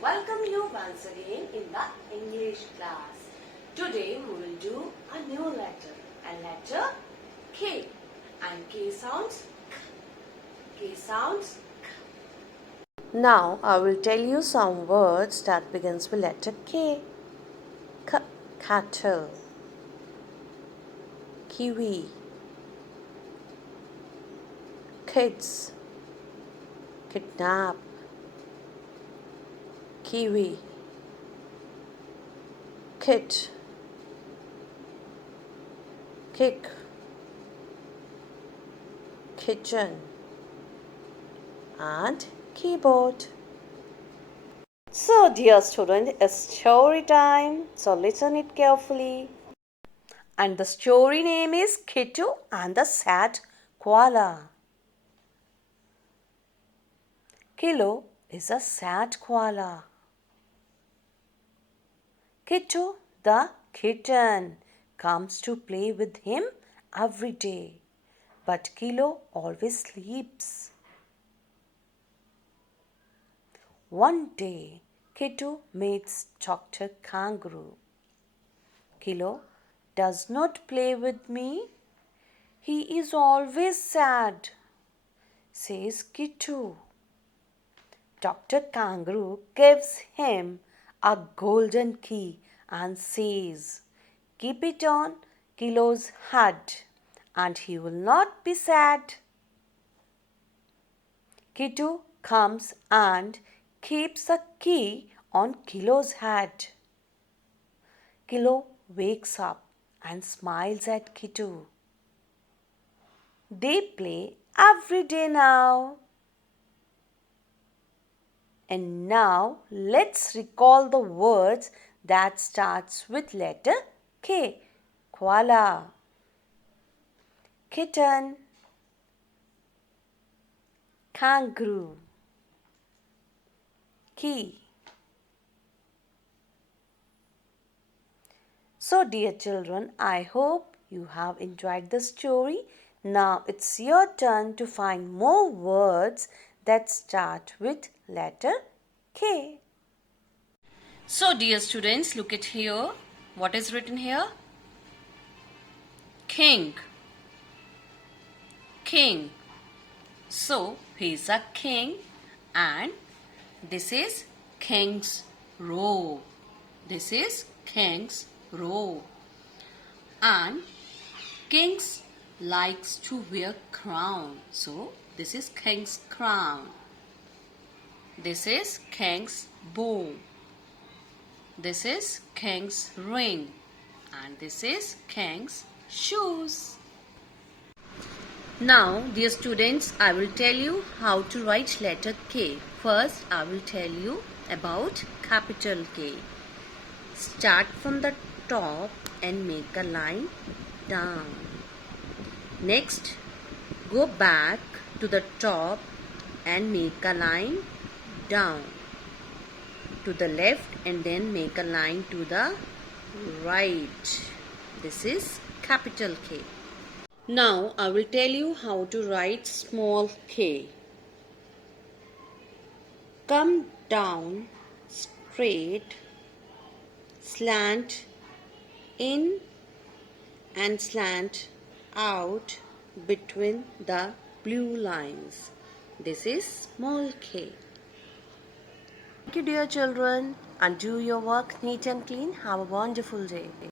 welcome you once again in the English class. Today we will do a new letter, a letter K. And K sounds K. K sounds K. Now I will tell you some words that begins with letter K. K, cattle. Kiwi. Kids. Kidnap. Kiwi. Kit. Kick. Kitchen. And keyboard. So dear student, it's story time. So listen it carefully. And the story name is Kittu and the Sad Koala. Kilo is a sad koala. Kittu, the kitten, comes to play with him every day. But Kilo always sleeps. One day, Kittu meets Dr. Kangaroo. Kilo does not play with me. He is always sad, says Kittu. Dr. Kangaroo gives him a golden key and says, "Keep it on Kilo's head and he will not be sad." Kittu comes and keeps the key on Kilo's head. Kilo wakes up and smiles at Kittu. They play every day now. And now let's recall the words that starts with letter K. Koala, kitten, kangaroo, key. So dear children, I hope you have enjoyed the story. Now it's your turn to find more words that start with letter K. So dear students, look at here. What is written here? King. King. So he is a king and this is King's Row. This is King's Row. And kings likes to wear crown. So this is King's crown. This is King's bow. This is King's ring. And this is King's shoes. Now, dear students, I will tell you how to write letter K. First, I will tell you about capital K. Start from the top and make a line down. Next, go back to the top and make a line down to the left and then make a line to the right. This is capital K. Now I will tell you how to write small k. Come down straight, slant in and slant out between the blue lines. This is small k. Thank you dear children, and do your work neat and clean. Have a wonderful day.